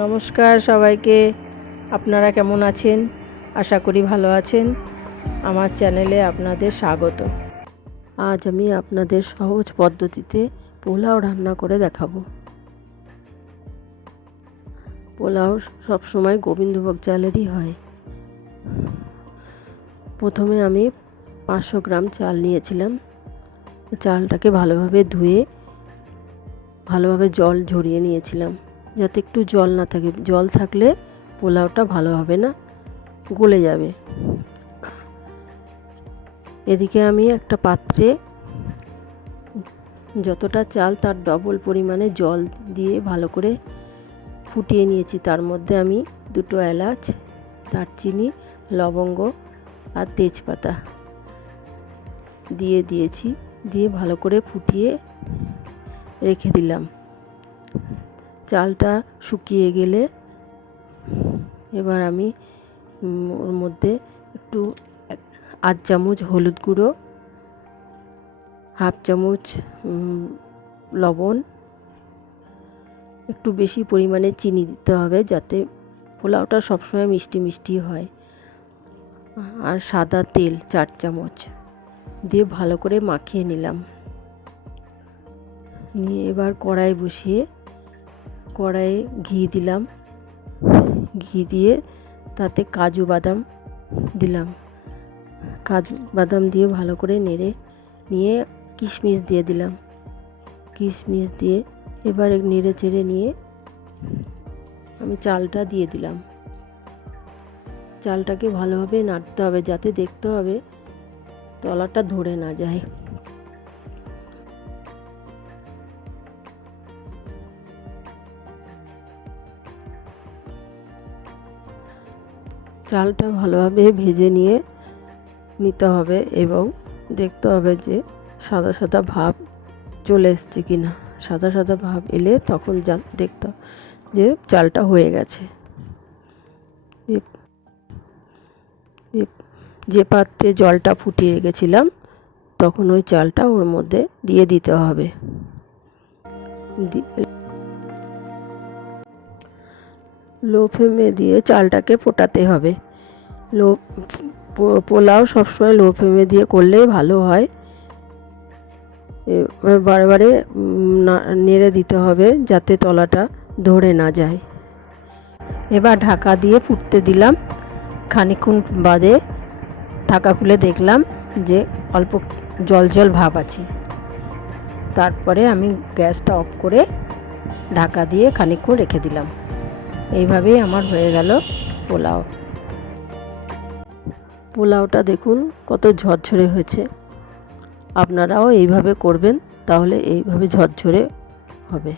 নমস্কার সবাইকে। আপনারা কেমন আছেন? আশা করি ভালো আছেন। আমার চ্যানেলে আপনাদের স্বাগত। আজ আমি আপনাদের সহজ পদ্ধতিতে পোলাও রান্না করে দেখাবো। পোলাও সবসময় গোবিন্দভোগ চালেরই হয়। প্রথমে আমি 500 গ্রাম চাল নিয়েছিলাম। চালটাকে ভালোভাবে ধুয়ে ভালোভাবে জল ঝরিয়ে নিয়েছিলাম, যাতে একটু জল না থাকে। জল থাকলে পোলাওটা ভালো হবে না, গলে যাবে। এদিকে আমি একটা পাত্রে যতটা চাল তার ডবল পরিমাণে জল দিয়ে ভালো করে ফুটিয়ে নিয়েছি। তার মধ্যে আমি 2 এলাচ, দারচিনি, লবঙ্গ আর তেজপাতা দিয়েছি। দিয়ে ভালো করে ফুটিয়ে রেখে দিলাম। চালটা শুকিয়ে গেলে এবার আমি ওর মধ্যে একটু 1 চামচ হলুদ গুঁড়ো, 1/2 চামচ লবণ, একটু বেশি পরিমাণে চিনি দিতে হবে, যাতে পোলাওটা সবসময় মিষ্টি মিষ্টি হয়। আর সাদা তেল 4 চামচ দিয়ে ভালো করে মাখিয়ে নিলাম। নিয়ে এবার কড়াই বসিয়ে কড়াইয়ে ঘি দিলাম। ঘি দিয়ে তাতে কাজু বাদাম দিলাম। কাজু বাদাম দিয়ে ভালো করে নেড়ে নিয়ে কিশমিশ দিয়ে দিলাম। কিশমিশ দিয়ে এবার নেড়ে চেড়ে নিয়ে আমি চালটা দিয়ে দিলাম। চালটাকে ভালোভাবে নাড়তে হবে, যাতে দেখতে হবে তলাটা ধরে না যায়। চালটা ভালোভাবে ভেজে নিতে হবে এবং দেখতে হবে যে সাদা সাদা ভাব চলে এসছে কিনা। সাদা সাদা ভাব এলে তখন দেখতে যে চালটা হয়ে গেছে। যে পাত্রে জলটা ফুটিয়ে রেখেছিলাম তখন ওই চালটা ওর মধ্যে দিয়ে দিতে হবে। লো ফ্লেমে দিয়ে চালটাকে ফোটাতে হবে। পোলাও সবসময় লো ফ্লেমে দিয়ে করলেই ভালো হয়। বারে বারে নেড়ে দিতে হবে, যাতে তলাটা ধরে না যায়। এবার ঢাকা দিয়ে ফুটতে দিলাম। খানিকক্ষণ বাদে ঢাকা খুলে দেখলাম যে অল্প জল জল ভাব আছে। তারপরে আমি গ্যাসটা অফ করে ঢাকা দিয়ে খানিকক্ষণ রেখে দিলাম। এইভাবেই আমার হয়ে গেল পোলাও। পোলাওটা দেখুন কত ঝরঝরে হয়েছে। আপনারাও এইভাবে করবেন, তাহলে এইভাবে ঝরঝরে হবে।